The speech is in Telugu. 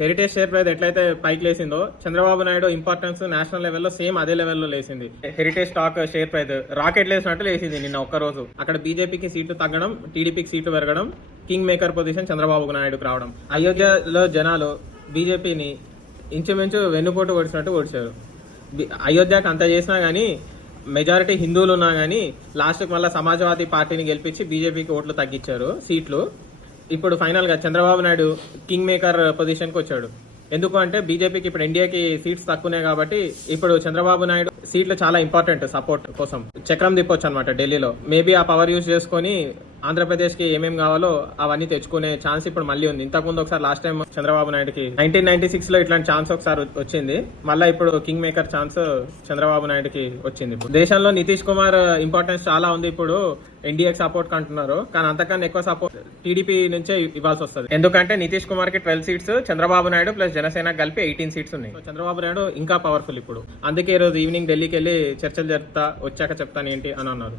హెరిటేజ్ షేర్ ప్రైస్ ఎట్లయితే పైకి లేసిందో చంద్రబాబు నాయుడు ఇంపార్టెన్స్ నేషనల్ లెవెల్లో సేమ్ అదే లెవెల్లో లేసింది. Heritage stock share price rocket లేసినట్టు లేసింది నిన్న ఒక్కరోజు. అక్కడ బీజేపీకి సీట్లు తగ్గడం, టీడీపీకి సీట్లు పెరగడం, కింగ్ మేకర్ పొజిషన్ చంద్రబాబు నాయుడుకు రావడం. అయోధ్యలో జనాలు బీజేపీని ఇంచుమించు వెన్నుపోటు ఓడిచినట్టు ఓడిచారు. అయోధ్యకు అంత చేసినా గానీ మెజారిటీ హిందువులు ఉన్నా గానీ లాస్ట్కి మళ్ళీ సమాజ్వాదీ పార్టీని గెలిపించి బీజేపీకి ఓట్లు తగ్గించారు సీట్లు. ఇప్పుడు ఫైనల్ గా Chandrababu Naidu king maker position కి వచ్చాడు. ఎందుకు అంటే బీజేపీకి ఇప్పుడు ఇండియాకి సీట్స్ తక్కువనే కాబట్టి ఇప్పుడు చంద్రబాబు నాయుడు సీట్లు చాలా ఇంపార్టెంట్ సపోర్ట్ కోసం. చక్రం తిప్పొచ్చు అనమాట ఢిల్లీలో. మేబీ ఆ పవర్ యూజ్ చేసుకుని ఆంధ్రప్రదేశ్ కి ఏమేం కావాలో అవన్నీ తెచ్చుకునే ఛాన్స్ ఇప్పుడు మళ్ళీ ఉంది. ఇంతకుముందు ఒకసారి లాస్ట్ టైం చంద్రబాబు నాయుడుకి 1996 లో ఇట్లాంటి ఛాన్స్ ఒకసారి వచ్చింది. మళ్ళీ ఇప్పుడు కింగ్ మేకర్ ఛాన్స్ చంద్రబాబు నాయుడుకి వచ్చింది. దేశంలో నితీష్ కుమార్ ఇంపార్టెన్స్ చాలా ఉంది. ఇప్పుడు ఎన్డీఏకి సపోర్ట్ అంటున్నారు, కానీ అంతకన్నా ఎక్కువ సపోర్ట్ టీడీపీ నుంచే ఇవ్వాల్సి వస్తుంది. ఎందుకంటే నితీష్ కుమార్ కి 12 సీట్స్, చంద్రబాబు నాయుడు ప్లస్ జనసేన కలిపి 18 సీట్స్ ఉన్నాయి. చంద్రబాబు నాయుడు ఇంకా పవర్ఫుల్ ఇప్పుడు. అందుకే ఈ రోజు ఈవినింగ్ ఢిల్లీకి వెళ్ళి చర్చలు జరుపుతా వచ్చాక చెప్తాను ఏంటి అని అన్నారు.